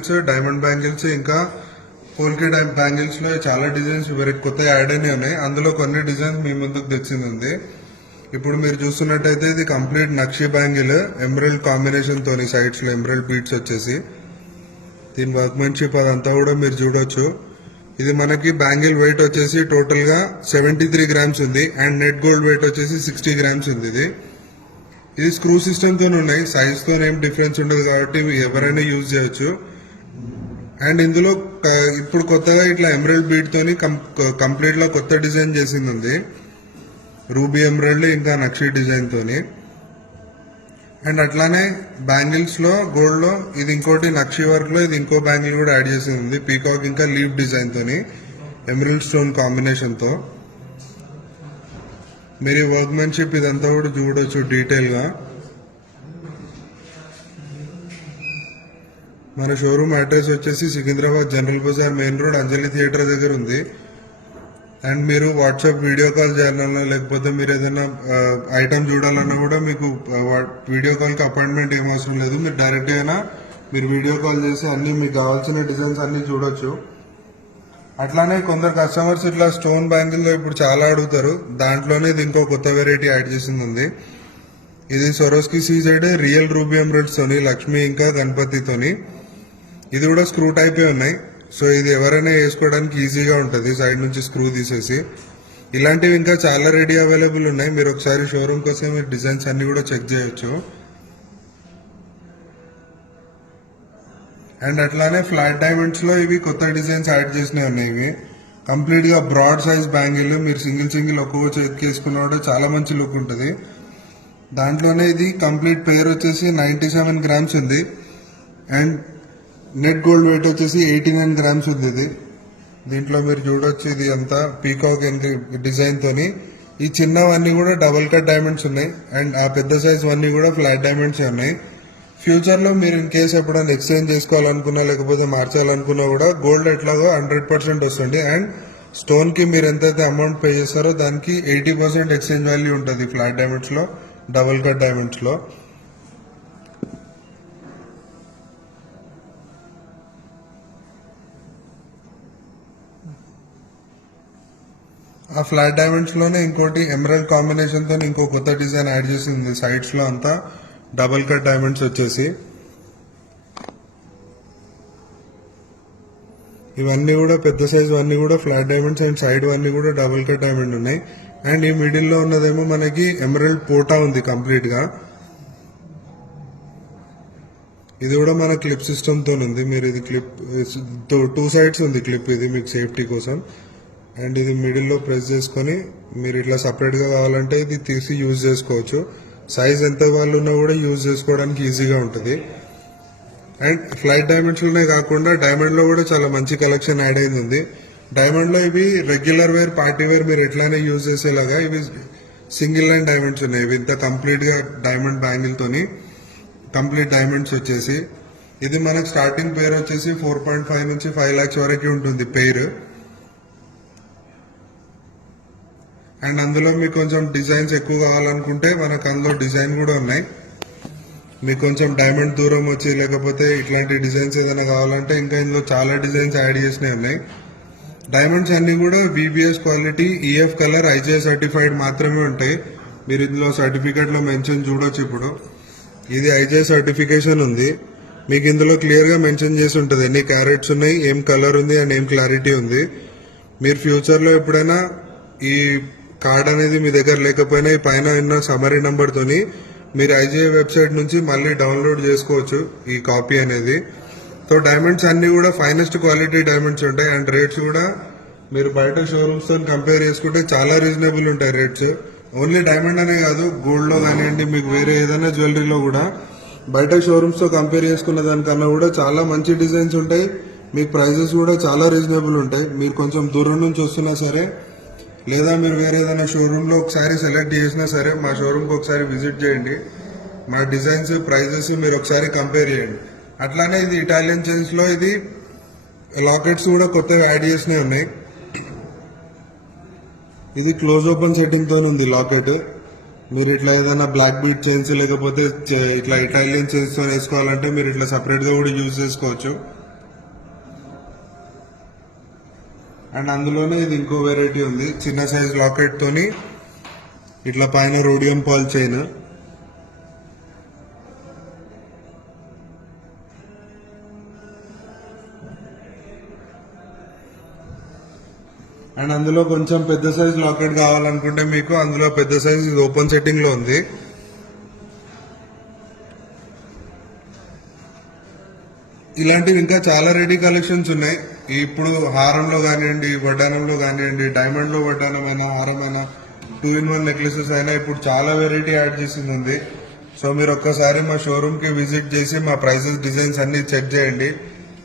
Bangles, diamond bangles, ఇంకా పోల్కి bangles లో చాలా డిజైన్స్ కొత్తగా యాడ్ అయినాయి ఉన్నాయి. అందులో కొన్ని డిజైన్స్ మీ ముందుకు తెచ్చింది. ఇప్పుడు మీరు చూస్తున్నట్టయితే ఇది కంప్లీట్ నక్షి బ్యాంగిల్, ఎమరల్డ్ కాంబినేషన్ తోని సైడ్స్ లో ఎమరల్డ్ బీట్స్ వచ్చేసి, దీని వర్క్మెన్షిప్ అదంతా కూడా మీరు చూడొచ్చు. ఇది మనకి బ్యాంగిల్ వెయిట్ వచ్చేసి టోటల్ గా 73 గ్రామ్స్ ఉంది అండ్ నెట్ గోల్డ్ వెయిట్ వచ్చేసి 60 గ్రామ్స్ ఉంది. ఇది స్క్రూ సిస్టమ్ తో ఉన్నాయి, సైజ్ తో ఏం డిఫరెన్స్ ఉండదు కాబట్టి ఎవరైనా యూజ్ చేయొచ్చు. అండ్ ఇందులో ఇప్పుడు కొత్తగా ఇట్లా ఎమరల్డ్ బీట్ తోని కంప్లీట్ గా కొత్త డిజైన్ చేసింది ఉంది, రూబీ ఎమరల్డ్ ఇంకా నక్షి డిజైన్ తోని. అండ్ అట్లానే బ్యాంగిల్స్ లో గోల్డ్ లో ఇది ఇంకోటి నక్షి వర్క్ లో ఇది ఇంకో బ్యాంగిల్ కూడా యాడ్ చేసింది, పీకాక్ ఇంకా లీఫ్ డిజైన్ తోని ఎమరల్డ్ స్టోన్ కాంబినేషన్ తో. మీరు వర్క్మెన్షిప్ ఇదంతా కూడా చూడొచ్చు డీటెయిల్ గా. మన షోరూమ్ అడ్రస్ వచ్చేసి Secunderabad General Bazaar main road Anjali theatre దగ్గర ఉంది. అండ్ మీరు వాట్సాప్ వీడియో కాల్ చేయాలన్నా లేకపోతే మీరు ఏదైనా ఐటమ్ చూడాలన్నా కూడా మీకు వీడియో కాల్ కి అపాయింట్మెంట్ ఏం అవసరం లేదు, మీరు డైరెక్ట్ అయినా మీరు వీడియో కాల్ చేసి అన్ని మీకు కావాల్సిన డిజైన్స్ అన్ని చూడొచ్చు. అట్లానే కొందరు కస్టమర్స్ ఇట్లా స్టోన్ బ్యాంగిల్ లో ఇప్పుడు చాలా అడుగుతారు, దాంట్లోనే ఇది ఇంకో కొత్త వెరైటీ యాడ్ చేసింది ఉంది. ఇది Swarovski CZ real ruby emeralds తోని, లక్ష్మి ఇంకా గణపతితోని. ఇది కూడా స్క్రూ టైపే ఉన్నాయి, సో ఇది ఎవరైనా వేసుకోవడానికి ఈజీగా ఉంటుంది సైడ్ నుంచి స్క్రూ తీసేసి. ఇలాంటివి ఇంకా చాలా రెడీ అవైలబుల్ ఉన్నాయి, మీరు ఒకసారి షోరూమ్ కోసం మీరు డిజైన్స్ అన్ని కూడా చెక్ చేయొచ్చు. అండ్ అట్లానే ఫ్లాట్ డైమండ్స్ లో ఇవి కొత్త డిజైన్స్ యాడ్ చేసినవి ఉన్నాయి. ఇవి కంప్లీట్ గా బ్రాడ్ సైజ్ బ్యాంగిల్, మీరు సింగిల్ ఒక్కొక్క చేతికి వేసుకున్నా కూడా చాలా మంచి లుక్ ఉంటుంది. దాంట్లోనే ఇది కంప్లీట్ పేర్ వచ్చేసి 97 గ్రామ్స్ ఉంది అండ్ నెట్ గోల్డ్ వెయిట్ వచ్చేసి 89 గ్రామ్స్ ఉంది. ఇది దీంట్లో మీరు చూడొచ్చు, ఇది అంతా పీకాక్ డిజైన్ తోని. ఈ చిన్నవన్నీ కూడా డబుల్ కట్ డైమండ్స్ ఉన్నాయి అండ్ ఆ పెద్ద సైజ్ అన్ని కూడా ఫ్లాట్ డైమండ్స్ ఉన్నాయి. ఫ్యూచర్ లో మీరు ఇన్ కేసు ఎప్పుడైనా ఎక్స్చేంజ్ చేసుకోవాలనుకున్నా లేకపోతే మార్చాలనుకున్నా కూడా గోల్డ్ ఎట్లాగో 100% వస్తుంది. అండ్ స్టోన్ కి మీరు ఎంతైతే అమౌంట్ పే చేస్తారో దానికి 80% ఎక్స్చేంజ్ వాల్యూ ఉంటుంది ఫ్లాట్ డైమండ్స్ లో, డబుల్ కట్ డైమండ్స్ లో. ఆ ఫ్లాట్ డైమండ్స్ లోనే ఇంకోటి ఎమరల్డ్ కాంబినేషన్ తో ఇంకో కొత్త డిజైన్ యాడ్ చేసింది, సైడ్స్ లో అంతా డబుల్ కట్ డైమండ్స్ వచ్చేసి. ఇవన్నీ కూడా పెద్ద సైజ్ అన్ని కూడా ఫ్లాట్ డైమండ్స్ అండ్ సైడ్ అన్ని కూడా డబుల్ కట్ డైమండ్ ఉన్నాయి. అండ్ ఈ మిడిల్ లో ఉన్నదేమో మనకి ఎమరల్డ్ పోటా ఉంది కంప్లీట్ గా. ఇది కూడా మన క్లిప్ సిస్టమ్ తో ఉంది, మీరు ఇది క్లిప్ 2 సైడ్స్ ఉంది క్లిప్, ఇది మీకు సేఫ్టీ కోసం. అండ్ ఇది మిడిల్ లో ప్రెస్ చేసుకొని మీరు ఇట్లా సపరేట్ గా కావాలంటే ఇది తీసి యూజ్ చేసుకోవచ్చు. సైజ్ ఎంత వాళ్ళు ఉన్నా కూడా యూజ్ చేసుకోవడానికి ఈజీగా ఉంటుంది. అండ్ ఫ్లైట్ డైమండ్స్ లోనే కాకుండా డైమండ్ లో కూడా చాలా మంచి కలెక్షన్ యాడ్ అయింది ఉంది. డైమండ్ లో ఇవి రెగ్యులర్ వేర్, పార్టీ వేర్ మీరు ఎట్లానే యూజ్ చేసేలాగా ఇవి సింగిల్ లైన్ డైమండ్స్ ఉన్నాయి. ఇవి ఇంత కంప్లీట్ గా డైమండ్ బ్యాంగిల్ తోని కంప్లీట్ డైమండ్స్ వచ్చేసి. ఇది మనకు స్టార్టింగ్ పేర్ వచ్చేసి 4.5 నుంచి 5 lakhs వరకు ఉంటుంది పేరు. అండ్ అందులో మీకు కొంచెం డిజైన్స్ ఎక్కువ కావాలనుకుంటే మనకు అందులో డిజైన్ కూడా ఉన్నాయి. మీకు కొంచెం డైమండ్ దూరం వచ్చి లేకపోతే ఇట్లాంటి డిజైన్స్ ఏదైనా కావాలంటే ఇంకా ఇందులో చాలా డిజైన్స్ యాడ్ చేసినవి ఉన్నాయి. డైమండ్స్ అన్ని కూడా BBS quality, EF colour, IGI certified మాత్రమే ఉంటాయి. మీరు ఇందులో సర్టిఫికేట్ లో మెన్షన్ చూడొచ్చు. ఇప్పుడు ఇది ఐజీఐ సర్టిఫికేషన్ ఉంది, మీకు ఇందులో క్లియర్ గా మెన్షన్ చేసి ఉంటుంది ఎన్ని క్యారెట్స్ ఉన్నాయి, ఏం కలర్ ఉంది అండ్ ఏం క్లారిటీ ఉంది. మీరు ఫ్యూచర్ లో ఎప్పుడైనా ఈ కార్డ్ అనేది మీ దగ్గర లేకపోయినా ఈ పైన ఉన్న సమరీ నంబర్ తోని మీరు ఐజీఐ వెబ్సైట్ నుంచి మళ్ళీ డౌన్లోడ్ చేసుకోవచ్చు ఈ కాపీ అనేది. సో డైమండ్స్ అన్ని కూడా ఫైనెస్ట్ క్వాలిటీ డైమండ్స్ ఉంటాయి అండ్ రేట్స్ కూడా మీరు బయట షోరూమ్స్ తో కంపేర్ చేసుకుంటే చాలా రీజనబుల్ ఉంటాయి రేట్స్. ఓన్లీ డైమండ్ అనే కాదు, గోల్డ్ లో కానివ్వండి, మీకు వేరే ఏదైనా జ్యువెలరీలో కూడా బయట షోరూమ్స్ తో కంపేర్ చేసుకున్న దానికన్నా కూడా చాలా మంచి డిజైన్స్ ఉంటాయి. మీకు ప్రైజెస్ కూడా చాలా రీజనబుల్ ఉంటాయి. మీరు కొంచెం దూరం నుంచి వస్తున్నా సరే లేదా మీరు వేరే ఏదైనా షోరూమ్ లో ఒకసారి సెలెక్ట్ చేసినా సరే మా షోరూమ్ కి ఒకసారి విజిట్ చేయండి. మా డిజైన్స్, ప్రైజెస్ మీరు ఒకసారి కంపేర్ చేయండి. అట్లానే ఇది ఇటాలియన్ చైన్స్ లో ఇది లాకెట్స్ కూడా కొత్తగా యాడ్ చేసినవి ఉన్నాయి. ఇది క్లోజ్ ఓపెన్ సెట్టింగ్ తో ఉంది లాకెట్. మీరు ఇట్లా ఏదైనా బ్లాక్ బీట్ చైన్స్ లేకపోతే ఇట్లా ఇటాలియన్ చైన్స్ తో వేసుకోవాలంటే మీరు ఇట్లా సపరేట్ గా కూడా యూజ్ చేసుకోవచ్చు. అండ్ అందులోనే ఇది ఇంకో వెరైటీ ఉంది, చిన్న సైజ్ లాకెట్ తోని ఇట్లా పైన రోడియం పాల్ చైన్. అండ్ అందులో కొంచెం పెద్ద సైజ్ లాకెట్ కావాలనుకుంటే మీకు అందులో పెద్ద సైజ్ ఇది ఓపెన్ సెట్టింగ్ లో ఉంది. ఇలాంటివి ఇంకా చాలా రెడీ కలెక్షన్స్ ఉన్నాయి. ఇప్పుడు హారంలో కానివ్వండి, వడ్డానంలో కానివ్వండి, డైమండ్ లో వడ్డానమైనా, హారమైనా, 2-in-1 నెక్లెసెస్ అయినా ఇప్పుడు చాలా వెరైటీ యాడ్ చేసింది ఉంది. సో మీరు ఒక్కసారి మా షోరూమ్ కి విజిట్ చేసి మా ప్రైసెస్, డిజైన్స్ అన్ని చెక్ చేయండి.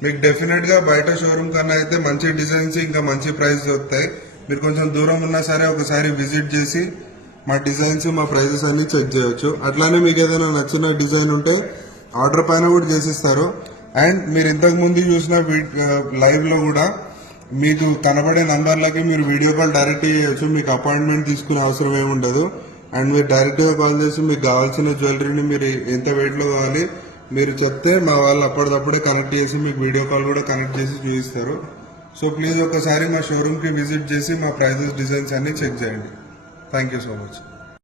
మీకు డెఫినెట్ గా బయట షోరూమ్ కన్నా అయితే మంచి డిజైన్స్ ఇంకా మంచి ప్రైస్ దొరుకుతాయి. మీరు కొంచెం దూరం ఉన్నా సరే ఒకసారి విజిట్ చేసి మా డిజైన్స్, మా ప్రైసెస్ అన్ని చెక్ చేయొచ్చు. అట్లానే మీకు ఏదైనా నచ్చిన డిజైన్ ఉంటే ఆర్డర్ పైన కూడా చేసిస్తారు. అండ్ మీరు ఇంతకు ముందు చూసిన లైవ్ లో కూడా మీకు కనబడే నంబర్లకి మీరు వీడియో కాల్ డైరెక్ట్ చేయొచ్చు. మీకు అపాయింట్మెంట్ తీసుకునే అవసరం ఏమి ఉండదు. అండ్ మీరు డైరెక్ట్ గా కాల్ చేసి మీకు కావాల్సిన జ్యువెలరీని మీరు ఎంత వెయిట్ లో కావాలి మీరు చెప్తే మా వాళ్ళు అప్పటికప్పుడే కనెక్ట్ చేసి మీకు వీడియో కాల్ కూడా కనెక్ట్ చేసి చూపిస్తారు. సో ప్లీజ్ ఒకసారి మా షోరూమ్ కి విజిట్ చేసి మా ప్రైజెస్, డిజైన్స్ అన్ని చెక్ చేయండి. Thank you so much.